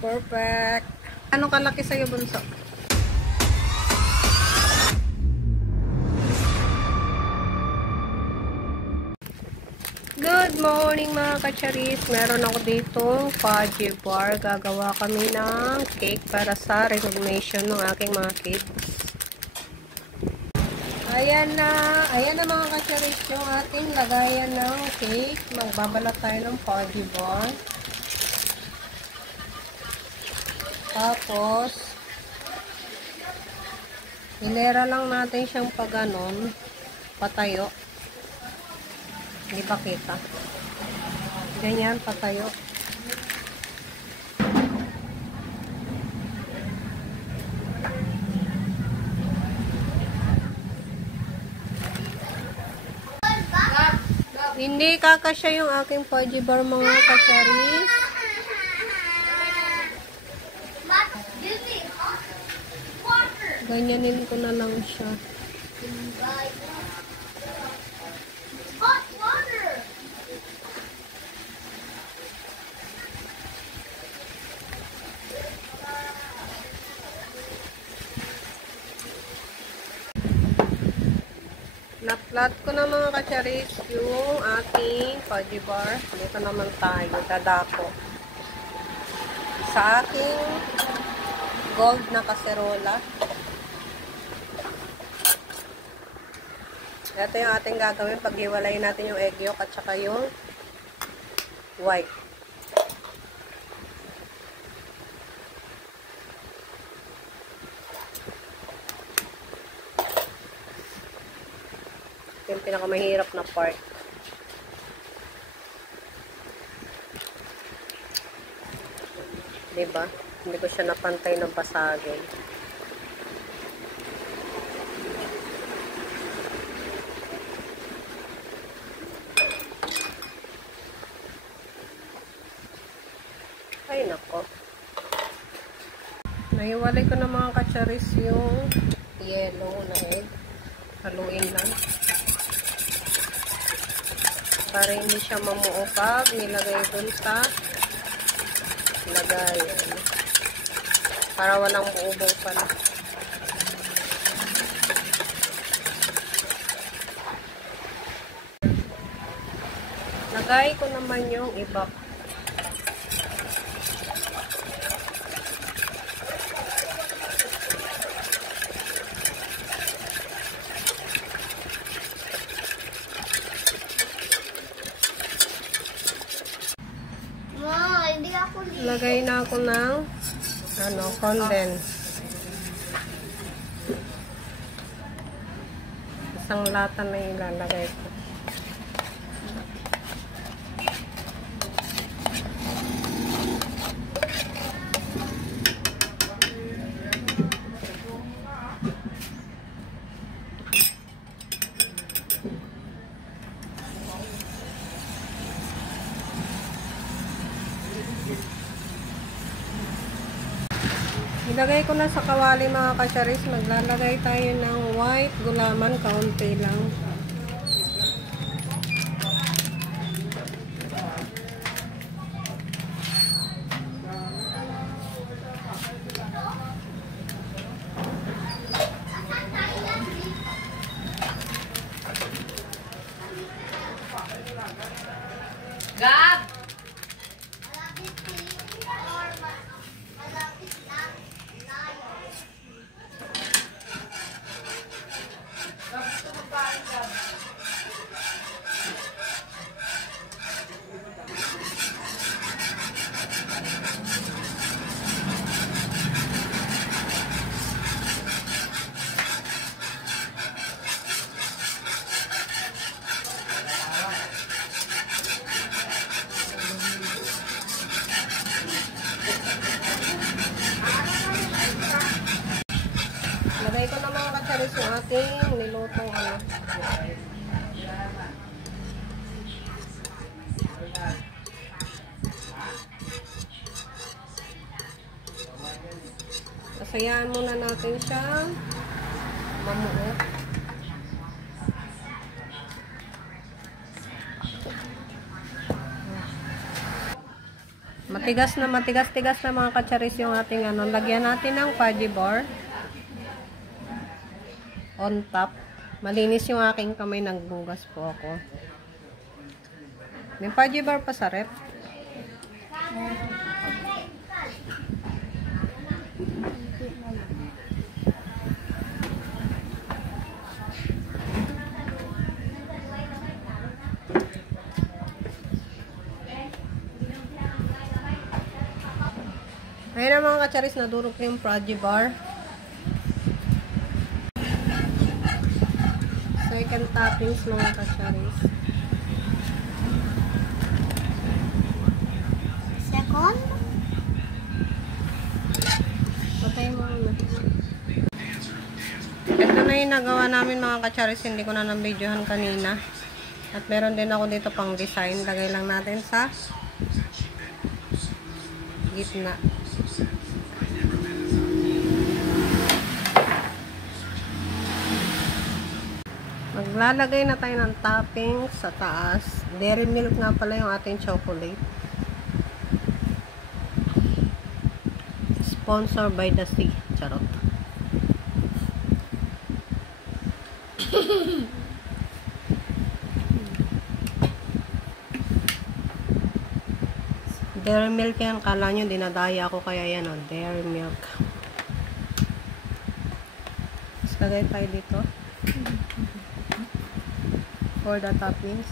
Perfect. Ano kalaki sa'yo, bunso? Good morning mga kacharis. Meron ako ditong fudgy bar. Gagawa kami ng cake para sa recognition ng aking mga kids. Ayan na mga kacharis yung ating lagayan ng cake. Magbabalat tayo ng fudgy bar. Tapos, hilera lang natin siyang paganon, patayo. Hindi pa kita. Ganyan, patayo. Hindi kakasya yung aking fudgy bar mga kacharis. Ganyanin ko na lang siya. Na-flat ko na mga kacharis yung aking fudgy bar. Dito naman tayo, dadako. Sa aking gold na kaserola. Ito yung ating gagawin. Paghiwalayin natin yung egg yolk at saka yung white. Ito yung pinakamahirap na part. Diba? Hindi ko siya napantay ng pasagin. Ay, nako. Nahiwalay ko na mga kacharis yung yellow na egg. Haluin lang. Para hindi siya mamuo pag nilagay dun sa lagayan. Para walang buo-buo pala. Lagay ko naman yung iba. Lagay na ako ng condense. Isang lata na ilalagay ko. Ilagay ko na sa kawali mga kacharis. Maglalagay tayo ng white gulaman, kaunti lang. Gab! Lagay ko na mga kacharis yung ating nilutong Asayaan muna natin siya mamuo. Matigas na mga kacharis yung ating ano. Lagyan natin ng fudgy bar. On top. Malinis yung aking kamay. Nagbugas po ako. May fudgy bar pa sa rep. Ayan na mga kacharis, nadurog ko yung fudgy bar. Second toppings mga kacharis. Second? Patay mo na. Ito na yung nagawa namin mga kacharis. Hindi ko na nang-videohan kanina. At meron din ako dito pang design. Lagay lang natin sa gitna. Maglalagay na tayo ng toppings sa taas. Dairy milk nga pala yung ating chocolate. Sponsored by the sea. Charot. Dairy milk yan. Kala nyo dinadaya ako kaya yan o. Dairy milk. Tapos lagay tayo dito. For the toppings.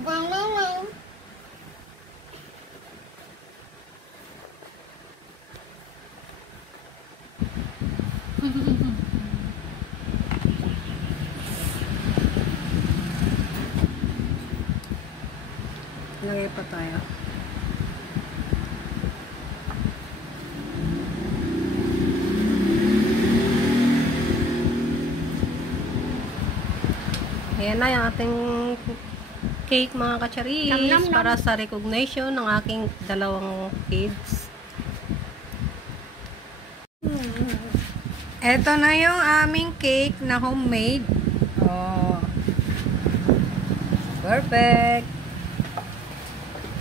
Banana. Lagay pa tayo. Ayan na yung ating cake mga kacharis. Nam, nam, nam. Para sa recognition ng aking dalawang kids. Ito na yung aming cake na homemade. Oh. Perfect.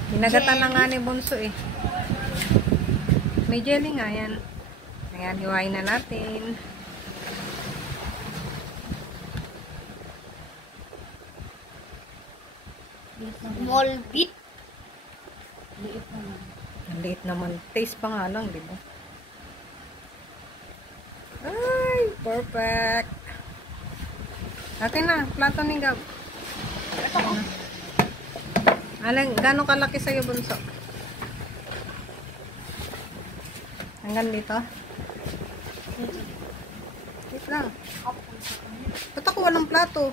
Hinagatan na nga ni Bunso eh. May jelly nga yan. Ayan, hiwain na natin. Small bit. Ang liit naman. Taste pa nga lang, di ba? Ay, perfect. Atin na, plato ni Gab. Alang, gano'ng kalaki sa'yo, Bunso? Hanggang dito? Wait lang. Ba't ako walang plato?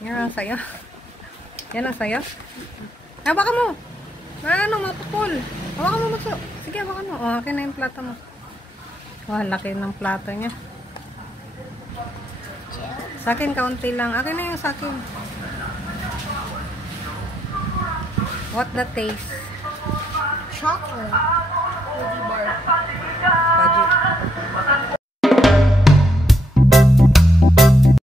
Yan ang sa'yo. Yan ang sa'yo. Hawakan mo. Ano, mapupul. Hawakan mo, Bunso. Sige, hawakan mo. O, akin na yung plato mo. Oh, laki ng plato niya. Sa akin, kaunti lang. Akin na yung sa akin. What the taste? Chocolate. Fudgy.